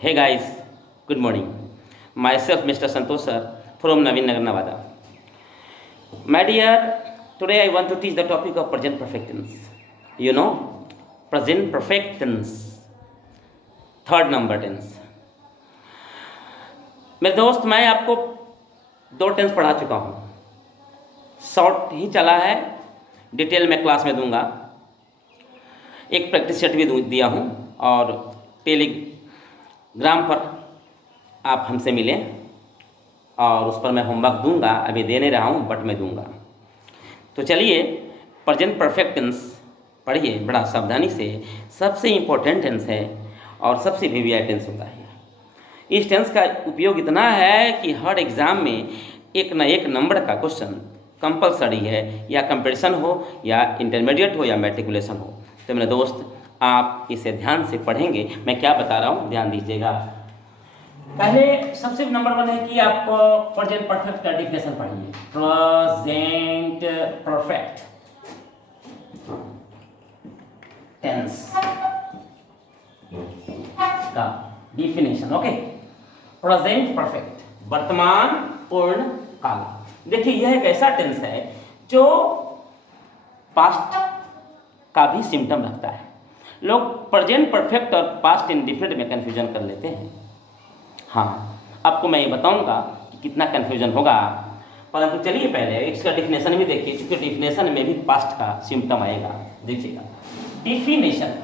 Hey guys, good morning. Myself, Mr. Santosh sir, from Navin Nagar, Nevada. My dear, today I want to teach the topic of present perfect tense. You know, present perfect tense, third number tense. मेरे दोस्त, मैं आपको दो tense पढ़ा चुका हूँ. Short ही चला है, डिटेल मैं क्लास में दूंगा. एक प्रैक्टिस सेट भी दिया हूँ और टेलीग्राम पर आप हमसे मिलें और उस पर मैं होमवर्क दूंगा. अभी दे नहीं रहा हूँ बट मैं दूंगा. तो चलिए, प्रेजेंट परफेक्ट टेंस पढ़िए बड़ा सावधानी से. सबसे इम्पोर्टेंट टेंस है और सबसे वीवीआई टेंस होता है. इस टेंस का उपयोग इतना है कि हर एग्ज़ाम में एक न एक नंबर का क्वेश्चन कंपलसरी है, या कंपटीशन हो या इंटरमीडिएट हो या मैट्रिकुलेशन हो. तो मेरे दोस्त, आप इसे ध्यान से पढ़ेंगे. मैं क्या बता रहा हूँ ध्यान दीजिएगा. पहले सबसे नंबर वन है कि आपको प्रेजेंट परफेक्ट का डिफिनेशन पढ़िए. प्रेजेंट परफेक्ट टेंस का डिफिनेशन. ओके, प्रेजेंट परफेक्ट वर्तमान पूर्ण काल. देखिए, यह एक ऐसा टेंस है जो पास्ट का भी सिम्टम रखता है. लोग प्रेजेंट परफेक्ट और पास्ट इंडिफिनिट में कन्फ्यूजन कर लेते हैं. हाँ, आपको मैं ये बताऊंगा कि कितना कन्फ्यूजन होगा, परंतु चलिए पहले इसका डिफिनेशन भी देखिए, क्योंकि डिफिनेशन में भी पास्ट का सिम्टम आएगा. देखिएगा, definition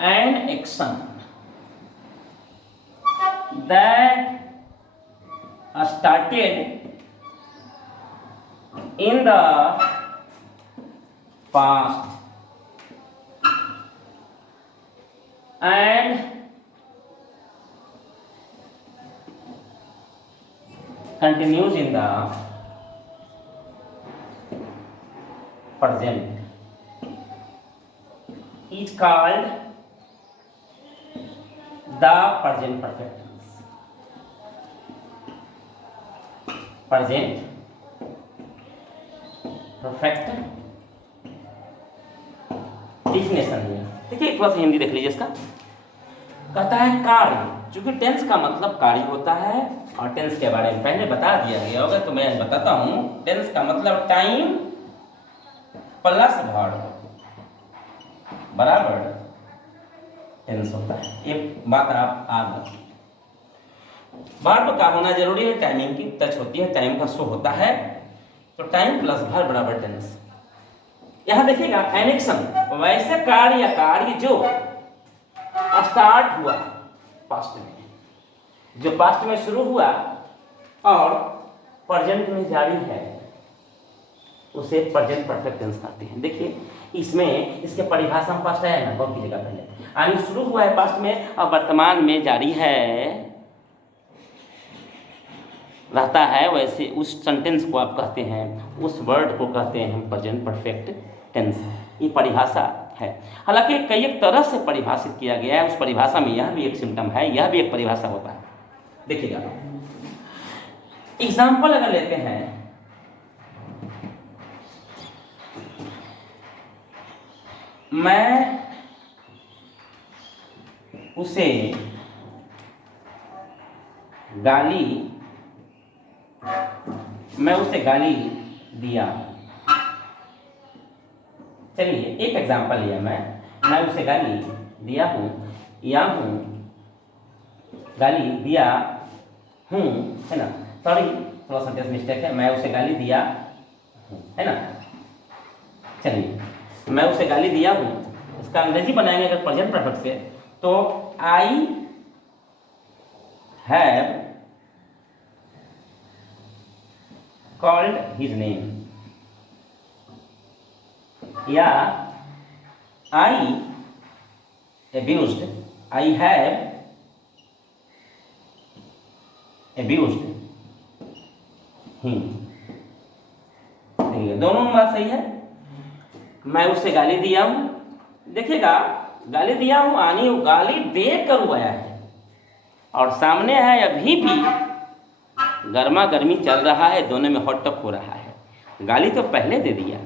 and action that started in the past and continues in the present is called the present perfect tense. Present perfect definition है. देखिए, थोड़ा सा हिंदी देख लीजिए. इसका कहता है कार्य. चूंकि टेंस का मतलब कार्य होता है और टेंस के बारे में पहले बता दिया गया होगा, तो मैं बताता हूँ. टेंस का मतलब टाइम प्लस वर्ब बराबर टेंस होता है. ये बात आप याद रखिए. वर्ब का होना जरूरी है, टाइमिंग की टच होती है, टाइम का शो होता है. तो टाइम प्लस वर्ब बराबर टेंस. यहां देखिएगा, एन एक्शन वैसे कार्य या कार्य जो स्टार्ट हुआ पास्ट में, जो पास्ट में शुरू हुआ और प्रेजेंट में जारी है, उसे प्रेजेंट परफेक्ट टेंस कहते हैं. देखिए, इसमें इसके परिभाषा में पास्ट है ना, बहुत की जगह पहले यानी शुरू हुआ है पास्ट में और वर्तमान में जारी है रहता है, वैसे उस सेंटेंस को आप कहते हैं, उस वर्ड को कहते हैं हम प्रेजेंट परफेक्ट टेंस. ये परिभाषा है. हालांकि कई एक तरह से परिभाषित किया गया है. उस परिभाषा में यह भी एक सिम्टम है, यह भी एक परिभाषा होता है. देखिएगा, एग्जाम्पल अगर लेते हैं, मैं उसे गाली दिया. चलिए, एक एग्जांपल लिया. मैं उसे गाली दिया हूँ या गाली दिया हूँ, है ना. सॉरी, थोड़ा सा मिस्टेक है. मैं उसे गाली दिया हूँ, है ना. चलिए, मैं उसे गाली दिया हूँ, इसका अंग्रेजी बनाएंगे अगर प्रेजेंट परफेक्ट से, तो I have called his name, या I have abused him. दोनों में बात सही है. मैं उसे गाली दिया हूं. देखिएगा, गाली दिया हूं आनी गाली दे कर आया है और सामने है अभी भी गर्मा गर्मी चल रहा है, दोनों में हॉट टप हो रहा है. गाली तो पहले दे दिया,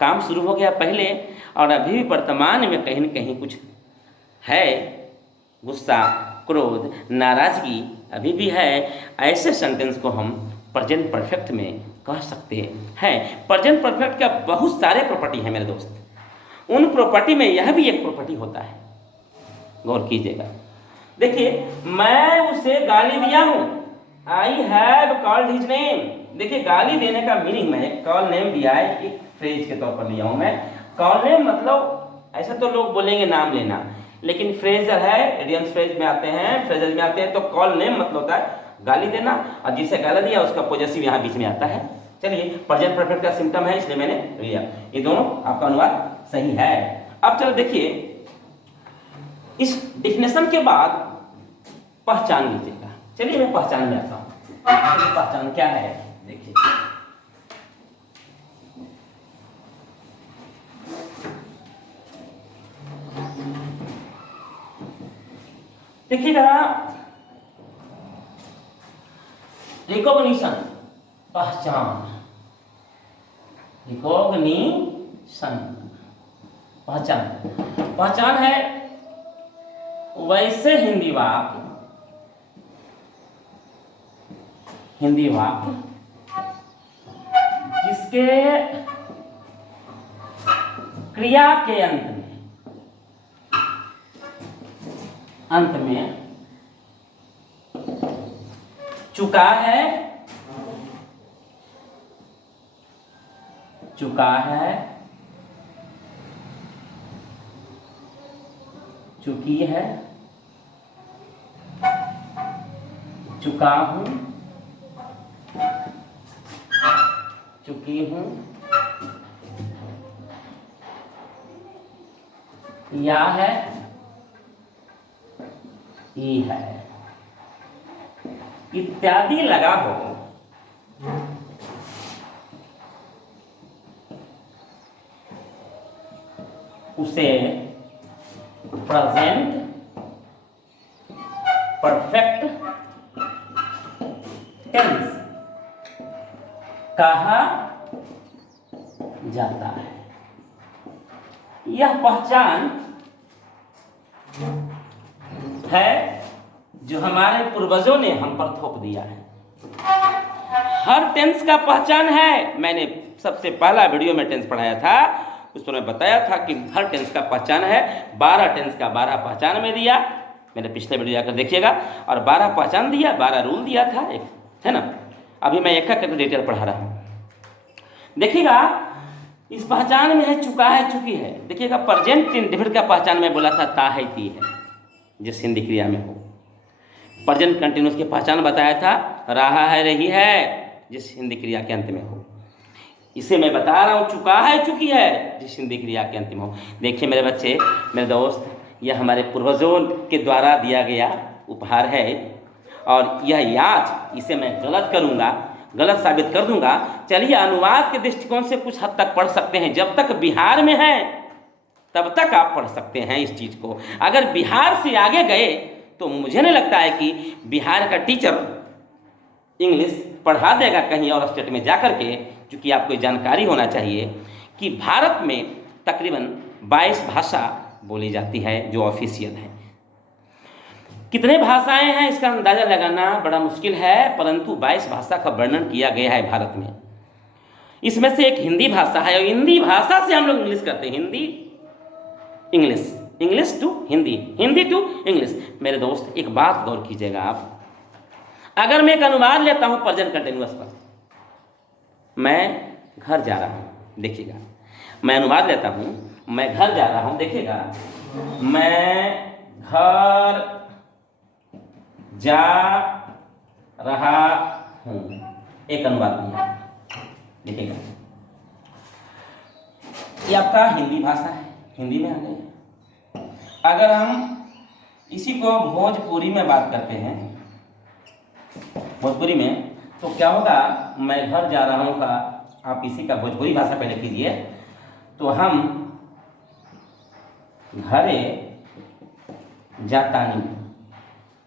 काम शुरू हो गया पहले और अभी भी वर्तमान में कहीं न कहीं कुछ है, गुस्सा, क्रोध, नाराज़गी अभी भी है, ऐसे सेंटेंस को हम प्रेजेंट परफेक्ट में कह सकते हैं। प्रेजेंट परफेक्ट का बहुत सारे प्रॉपर्टी है मेरे दोस्त, उन प्रॉपर्टी में यह भी एक प्रॉपर्टी होता है, गौर कीजिएगा। देखिए, मैं उसे गाली दिया हूँ, I have called his name. देखिए, गाली देने का मीनिंग में कॉल नेम दिया है, एक फ्रेज के तौर पर लिया हूँ मैं। कॉल नेम मतलब ऐसा तो लोग बोलेंगे नाम लेना, लेकिन फ्रेजर है, एडियंस फ्रेज में आते हैं, फ्रेजर में आते हैं, तो कॉल नेम मतलब होता है गाली देना, और जिसे गाली दिया उसका पॉजेसिव यहाँ बीच में आता है। चलिए, प्रेजेंट परफेक्ट का सिम्टम है, इसलिए मैंने लिया। ये दोनों आपका अनुवाद सही है। अब चलो देखिए, इस डिफिनेशन के बाद पहचान लीजिएगा। चलिए मैं पहचान में आता हूँ। पहचान क्या है देखिए, देखिएगा, रिकॉग्निशन पहचान, रिकॉग्निशन पहचान है वैसे हिंदी वाक्य जिसके क्रिया के अंत में चुका है, चुकी है, चुका हूं, चुकी हूं, या है, ई है, इत्यादि लगा हो, उसे प्रेजेंट परफेक्ट टेंस कहा जाता है। यह पहचान है जो हमारे पूर्वजों ने हम पर थोप दिया है। हर टेंस का पहचान है। मैंने सबसे पहला वीडियो में टेंस पढ़ाया था, उसमें मैं बताया था कि हर टेंस का पहचान है। 12 टेंस का 12 पहचान में दिया, मैंने पिछले वीडियो जाकर देखिएगा, और 12 पहचान दिया, 12 रूल दिया था, एक है ना। अभी मैं एक करके डिटेल पढ़ा रहा हूँ। देखिएगा, इस पहचान में है चुका है, चुकी है। देखिएगा, प्रेजेंट इंडेफिनिट का पहचान में बोला था ता है, ती है, जिस हिंदी क्रिया में हो। प्रेजेंट कंटिन्यूअस की पहचान बताया था रहा है, रही है, जिस हिंदी क्रिया के अंत में हो। इसे मैं बता रहा हूँ चुका है, चुकी है, जिस हिंदी क्रिया के अंत में हो। देखिए मेरे बच्चे, मेरे दोस्त, यह हमारे पूर्वजों के द्वारा दिया गया उपहार है, और यह याद, इसे मैं गलत करूँगा, गलत साबित कर दूंगा। चलिए, अनुवाद के दृष्टिकोण से कुछ हद तक पढ़ सकते हैं। जब तक बिहार में हैं तब तक आप पढ़ सकते हैं इस चीज़ को। अगर बिहार से आगे गए तो मुझे नहीं लगता है कि बिहार का टीचर इंग्लिश पढ़ा देगा कहीं और स्टेट में जाकर के, क्योंकि आपको जानकारी होना चाहिए कि भारत में तकरीबन 22 भाषा बोली जाती है जो ऑफिशियल है। कितने भाषाएं हैं इसका अंदाज़ा लगाना बड़ा मुश्किल है, परंतु 22 भाषा का वर्णन किया गया है भारत में। इसमें से एक हिंदी भाषा है, और हिंदी भाषा से हम लोग इंग्लिश करते हैं। Hindi English, English to Hindi, Hindi to English. मेरे दोस्त, एक बात गौर कीजिएगा आप, अगर मैं एक अनुवाद लेता हूँ प्रेजेंट कंटिन्यूअस पर, मैं घर जा रहा हूँ, देखिएगा, मैं अनुवाद लेता हूँ, मैं घर जा रहा हूँ, देखिएगा, मैं घर जा रहा हूँ, एक अनुवाद लिया, देखिएगा, ये आपका हिंदी भाषा है, हिंदी में आ गई। अगर हम इसी को भोजपुरी में बात करते हैं, भोजपुरी में, तो क्या होगा, मैं घर जा रहा हूँ का आप इसी का भोजपुरी भाषा पहले कीजिए, तो हम घरे जातानी,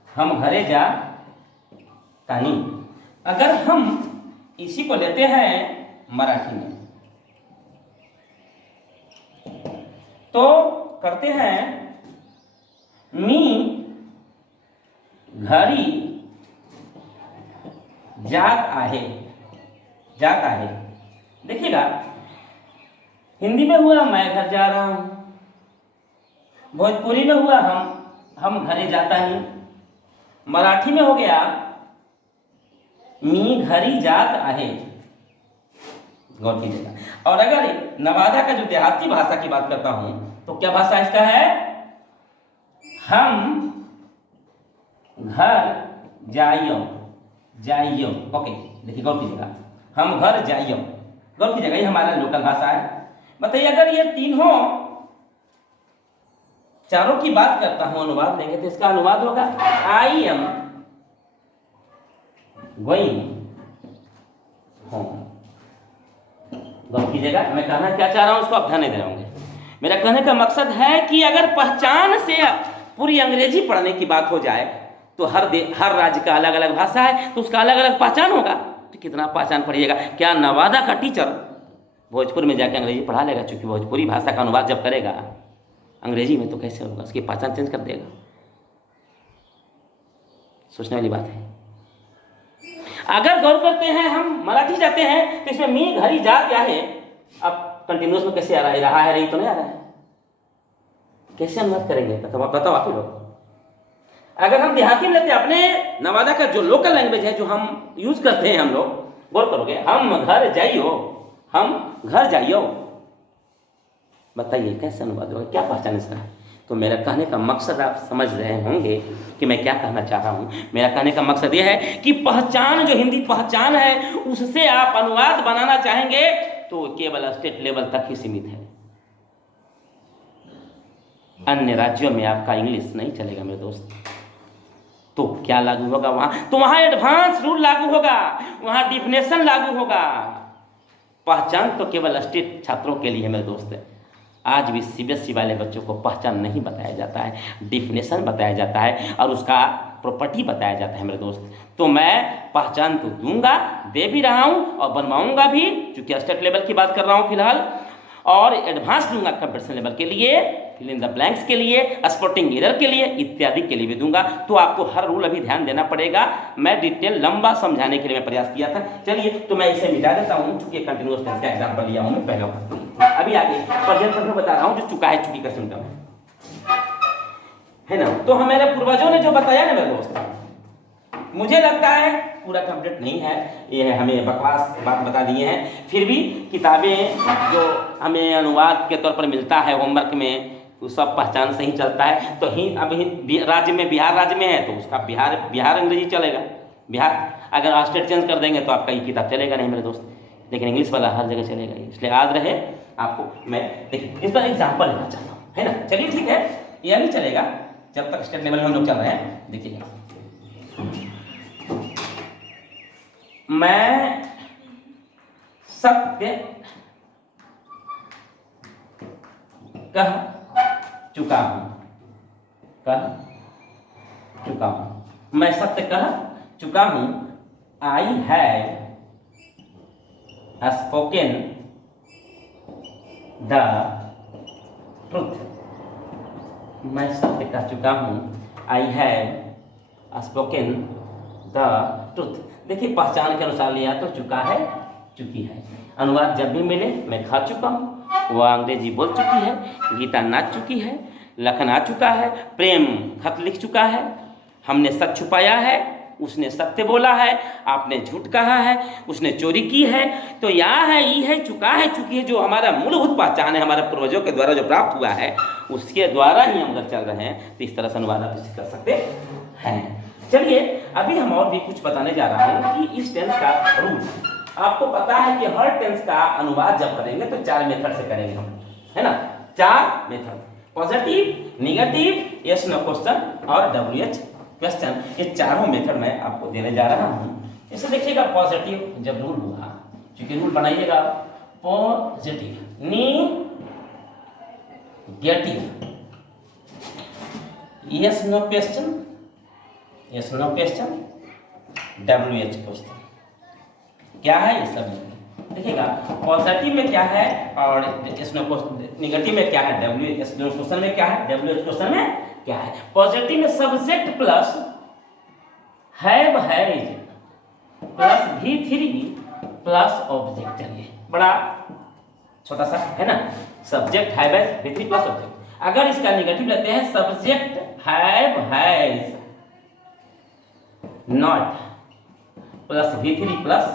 हम घरे जा तानी। अगर हम इसी को लेते हैं मराठी में, तो करते हैं मी घरी जात आहे, जात आहे। देखिएगा, हिंदी में हुआ मैं घर जा रहा हूं, भोजपुरी में हुआ हम घरे जाता ही, मराठी में हो गया मी घरी जात आहे। गौर कीजिएगा। और अगर नवादा का जो देहाती भाषा की बात करता हूं तो क्या भाषा इसका है, हम घर जाइयो, जाइयो। ओके, देखिए गौर कीजिएगा, हम घर जाइयो, गौर कीजिएगा, ये हमारा लोकल भाषा है। बताइए अगर ये तीनों चारों की बात करता हूं, अनुवाद लेंगे तो इसका अनुवाद होगा आई एम गोइंग होम। गौर कीजिएगा, मैं कहना क्या चाह रहा हूं उसको आप ध्यान नहीं दे रहे होंगे। मेरा कहने का मकसद है कि अगर पहचान से पूरी अंग्रेजी पढ़ने की बात हो जाए तो हर राज्य का अलग अलग भाषा है, तो उसका अलग अलग पहचान होगा। तो कितना पहचान पढ़िएगा। क्या नवादा का टीचर भोजपुर में जाकर अंग्रेजी पढ़ा लेगा? चूंकि भोजपुरी भाषा का अनुवाद जब करेगा अंग्रेजी में तो कैसे होगा, उसकी पहचान चेंज कर देगा। सोचने वाली बात है। अगर गौर करते हैं हम मराठी जाते हैं तो इसमें मी घरी जा क्या है, अब कंटिन्यूस में कैसे आ रहा है रही तो नहीं आ रहा है, कैसे अनुवाद करेंगे बताओ आप ही लोग। अगर हम देहाती में लेते हैं अपने नवादा का जो लोकल लैंग्वेज है जो हम यूज करते हैं, हम लोग गौर करोगे, हम घर जाइयो, हम घर जाइयो, बताइए कैसे अनुवाद होगा, क्या पहचान इसका है। तो मेरा कहने का मकसद आप समझ रहे होंगे कि मैं क्या कहना चाह रहा हूँ। मेरा कहने का मकसद यह है कि पहचान जो हिंदी पहचान है उससे आप अनुवाद बनाना चाहेंगे तो केवल स्टेट लेवल तक ही सीमित है। अन्य राज्यों में आपका इंग्लिश नहीं चलेगा मेरे दोस्त। तो क्या लागू होगा वहां? तो वहां एडवांस रूल लागू होगा, वहां डिफिनेशन लागू होगा। पहचान तो केवल स्टेट छात्रों के लिए मेरे दोस्त है। आज भी सीबीएसई वाले बच्चों को पहचान नहीं बताया जाता है, डिफिनेशन बताया जाता है और उसका प्रॉपर्टी बताया जाता है मेरे दोस्त। तो मैं पहचान तो दूंगा, दे भी रहा हूं और बनवाऊंगा भी, चूंकि स्टेट लेवल की बात कर रहा हूं फिलहाल, और एडवांस दूंगा कंपटीशन लेवल के लिए, फिल इन द ब्लैंक्स के लिए, स्पॉटिंग एरर के लिए, इत्यादि के लिए भी दूंगा। तो आपको हर रूल अभी ध्यान देना पड़ेगा। मैं डिटेल लंबा समझाने के लिए मैं प्रयास किया था। चलिए तो मैं इसे मिटा देता हूँ, चूंकि कंटिन्यूअस टेंस का एग्जाम्पल लिया हूँ मैं पहले। अभी आगे प्रेजेंट परफेक्ट बता रहा हूँ जो चुका है, चुकी का सिम्टम है ना। तो हमारे पूर्वजों ने जो बताया ना मेरे दोस्त, मुझे लगता है पूरा कंप्लीट नहीं है, ये हमें बकवास बात बता दिए हैं। फिर भी किताबें जो हमें अनुवाद के तौर पर मिलता है होमवर्क में, वो सब पहचान से ही चलता है। तो राज्य में, बिहार राज्य में है तो उसका बिहार अंग्रेजी चलेगा। बिहार अगर स्टेट चेंज कर देंगे तो आपका ये किताब चलेगा नहीं मेरे दोस्त, लेकिन इंग्लिश वाला हर जगह चलेगा। इसलिए याद रहे आपको। मैं देखिए इस पर एग्जाम्पल लेना चाहता हूँ, है ना। चलिए ठीक है, यह भी चलेगा जब तक स्टेट लेवल में हम लोग चल रहे हैं। देखिएगा, मैं सत्य कह चुका हूं, कह चुका हूं, मैं सत्य कह चुका हूं। I have spoken the truth, मैं सत्य कह चुका हूं। I have spoken the truth. देखिए पहचान के अनुसार लिया तो चुका है, चुकी है। अनुवाद जब भी मिले, मैं खा चुका हूँ, वह अंग्रेजी बोल चुकी है, गीता नाच चुकी है, लखन आ चुका है, प्रेम खत लिख चुका है, हमने सच छुपाया है, उसने सत्य बोला है, आपने झूठ कहा है, उसने चोरी की है। तो यहाँ है, ई है, चुका है, चुकी है, जो हमारा मूलभूत पहचान है, हमारे पूर्वजों के द्वारा जो प्राप्त हुआ है, उसके द्वारा ही हम अगर चल रहे हैं तो इस तरह से अनुवाद आप कर सकते हैं। चलिए अभी हम और भी कुछ बताने जा रहा हूँ कि इस टेंस का रूल। आपको पता है कि हर टेंस का अनुवाद जब करेंगे तो 4 मेथड से करेंगे हम, है ना। 4 method, positive, negative, yes no question और WH क्वेश्चन। ये चारों मेथड मैं आपको देने जा रहा हूँ। इसे देखिएगा, पॉजिटिव जब रूल हुआ, क्योंकि रूल बनाइएगा positive, negative, yes no question, yes no question, WH question. क्या है ये सब? देखिएगा पॉजिटिव में क्या है और निगेटिव में क्या है, डब्ल्यू क्वेश्चन में क्या है, डब्ल्यू क्वेश्चन में क्या है। पॉजिटिव में subject plus have has plus V3 plus object. चलिए बड़ा छोटा सा है ना, subject have has V3 plus object. अगर इसका निगेटिव लेते हैं subject have has not plus V3 plus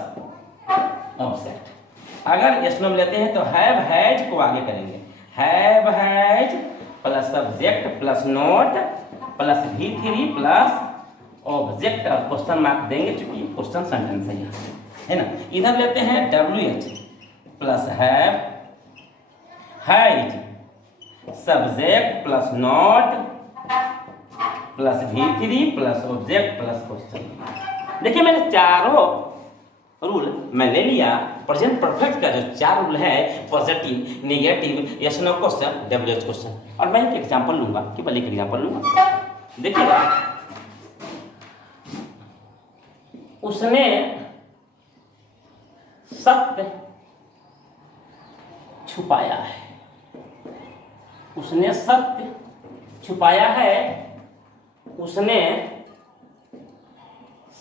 object. अगर एस्नोम लेते हैं तो हैव हैज को आगे करेंगे, have has plus subject plus note plus V3 plus object और क्वेश्चन मार्क देंगे क्योंकि क्वेश्चन सेंटेंस है यहाँ है ना। इधर लेते हैं WH plus have has subject plus note plus V3 plus object plus question. देखिए मैंने चारों रूल मैं ले लिया। प्रेजेंट परफेक्ट का जो 4 रूल है, positive, negative, yes no question, WH question, और मैं एक एग्जांपल लूंगा, केवल एक एग्जांपल लूंगा। देखिएगा उसने सत्य छुपाया है, उसने सत्य छुपाया है, उसने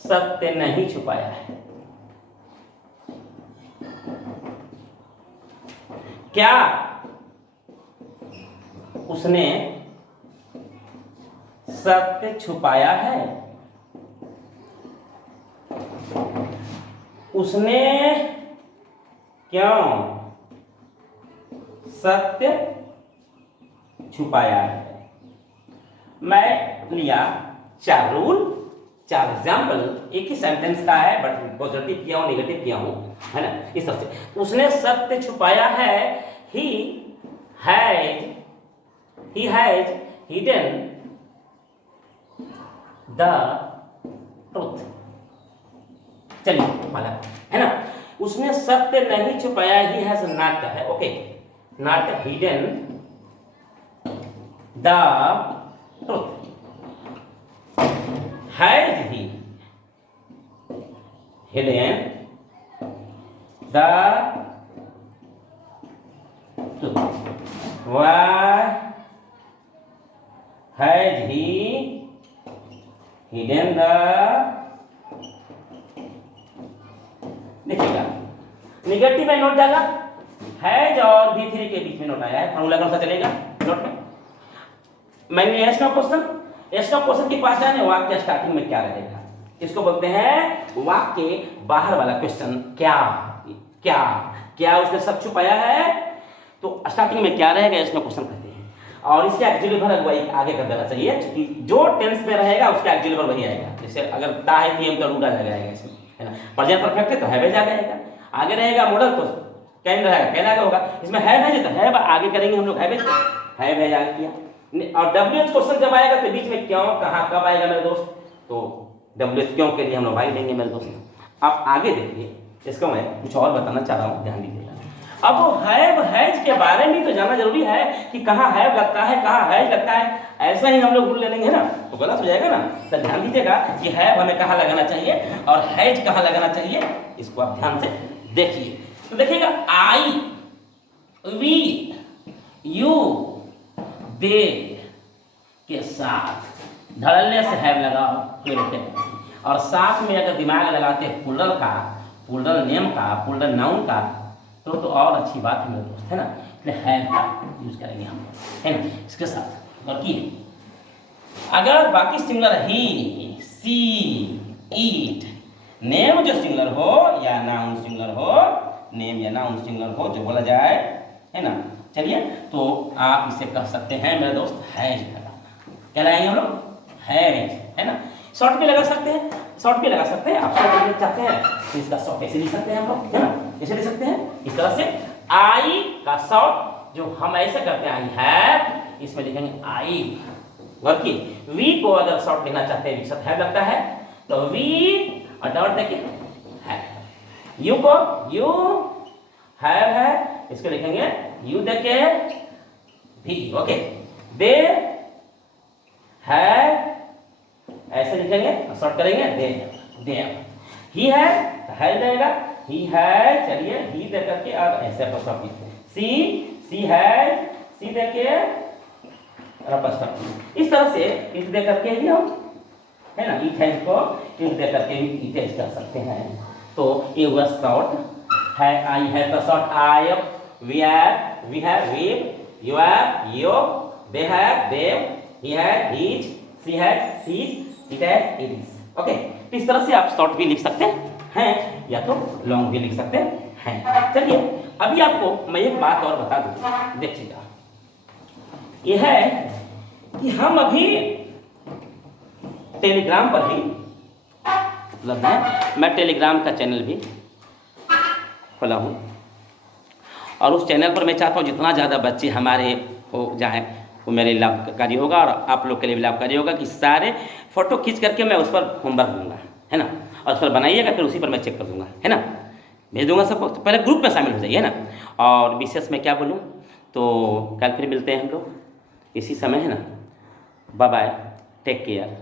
सत्य नहीं छुपाया है। क्या उसने सत्य छुपाया है? उसने क्यों सत्य छुपाया है? मैं लिया 4 रूल, 4 एग्जाम्पल, एक ही सेंटेंस का है बट पॉजिटिव किया हूं, नेगेटिव किया हूं, है ना। इस तरह से उसने सत्य छुपाया है, he has hidden the truth। चलिए वाला है ना, उसने सत्य नहीं छुपाया, he has not है, okay, not hidden the truth। has he hidden the truth? Why has he hidden the? देखिएगा निगेटिव में नोट डाला, हैज और V3 के बीच में नोट आया है, फॉर्मूला कौन सा चलेगा नोट में। मैंने यस नो क्वेश्चन की पहचान है, वाक्य स्टार्टिंग में क्या रहेगा, इसको बोलते हैं वाक्य बाहर वाला क्वेश्चन। क्या क्या क्या उसने सब छुपाया है, तो स्टार्टिंग में क्या रहेगा, यस नो क्वेश्चन कहते हैं। और इसके एक्चुअली वर्ब वही आगे कर देना चाहिए, क्योंकि जो टेंस में रहेगा उसका एक्चुअली वर्ब वही आएगा। जैसे अगर ता है नियम तो रूढ़ा जाएगा इसमें, है ना। प्रेजेंट परफेक्ट है तो हैव हैज आ जाएगा, आगे रहेगा मॉडल तो कैन रहेगा, कैन आगे होगा। इसमें हैव हैज तो हैव आगे करेंगे हम लोग, हैव हैज आगे किया। और डब्ल्यूएच क्वेश्चन जब आएगा तो बीच में क्यों कहाँ कब आएगा मेरे दोस्त, तो डब्ल्यूएच क्यों के लिए हम लोग भाई देंगे मेरे दोस्त। आप आगे देखिए, इसको मैं कुछ और बताना चाह रहा हूँ, ध्यान दीजिएगा। अब हैव हैज के बारे में तो जानना जरूरी है कि कहाँ हैव लगता है, कहाँ हैज लगता है। ऐसा ही हम लोग रूल ले लेंगे ना तो गलत हो जाएगा ना। तो ध्यान दीजिएगा कि हैव हमें कहाँ लगाना चाहिए और हैज कहाँ लगाना चाहिए, इसको आप ध्यान से देखिए। तो देखिएगा आई, वी, यू, दे के साथ धड़ल्ले से हैव लगाओ फिर ओके। और साथ में अगर दिमाग लगाते हैं प्लूरल का, प्लूरल नेम का, प्लूरल नाउन का, तो और अच्छी बात है मेरे दोस्त, है ना। इसलिए हैव का यूज करेंगे हम, है ना। इसके साथ और किए अगर बाकी सिंगुलर ही, सी, ईट, नेम जो सिंगुलर हो या नाउन सिंगुलर हो, नेम या नाउन सिंगुलर हो जो बोला जाए, है ना। चलिए तो आप इसे कह सकते हैं मेरे दोस्त हैज लगाना। क्या लगाएंगे हम लोग, हैज, है ना। शॉर्ट भी लगा सकते हैं, शॉर्ट भी लगा सकते हैं। आप शॉर्ट लिखना चाहते हैं तो इसका शॉर्ट ऐसे लिख सकते हैं हम लोग, है ना, ऐसे लिख सकते हैं इस तरह से। आई का शॉर्ट जो हम ऐसे करते हैं आई हैव, इसमें लिखेंगे आई। और की वी को अगर शॉर्ट लिखना चाहते हैं विकसित हैव लगता है तो वी और डॉट देखिए हैव। यू को यू हैव है, इसको लिखेंगे यू देके भी, ओके। दे हैव ऐसे लिखेंगे, शॉर्ट करेंगे दे, दे। ही है तो हैव जाएगा, ही हैज, चलिए ही दे करके और ऐसे अपॉस्ट्रोफी, सी हैज, सी दे के और अपॉस्ट्रोफी, इस तरह से इट दे करके ही हम, है ना, इट हैज को इट दे करके भी इट हैज कर सकते हैं। तो ये हुआ शॉर्ट है, आई है तो short I, we have we, you have you, they have they've, he has he's, she has she's, it has it is. Okay, इस तरह से आप शॉर्ट भी लिख सकते हैं या तो लॉन्ग भी लिख सकते हैं। चलिए अभी आपको मैं एक बात और बता दूं, देखिएगा, यह है कि हम अभी टेलीग्राम पर भी उपलब्ध है। मैं टेलीग्राम का चैनल भी खोला हूँ और उस चैनल पर मैं चाहता हूँ जितना ज़्यादा बच्चे हमारे हो जाए वो मेरे लिए लाभकारी होगा और आप लोग के लिए भी लाभकारी होगा कि सारे फोटो खींच करके मैं उस पर होमवर्क दूंगा, है ना, और उस पर बनाइएगा, फिर उसी पर मैं चेक कर दूंगा, है ना, भेज दूंगा सबको। तो पहले ग्रुप में शामिल हो जाइए ना। और विशेष में क्या बोलूँ, तो कल फिर मिलते हैं हम लोग इसी समय, है ना। Bye bye, take care.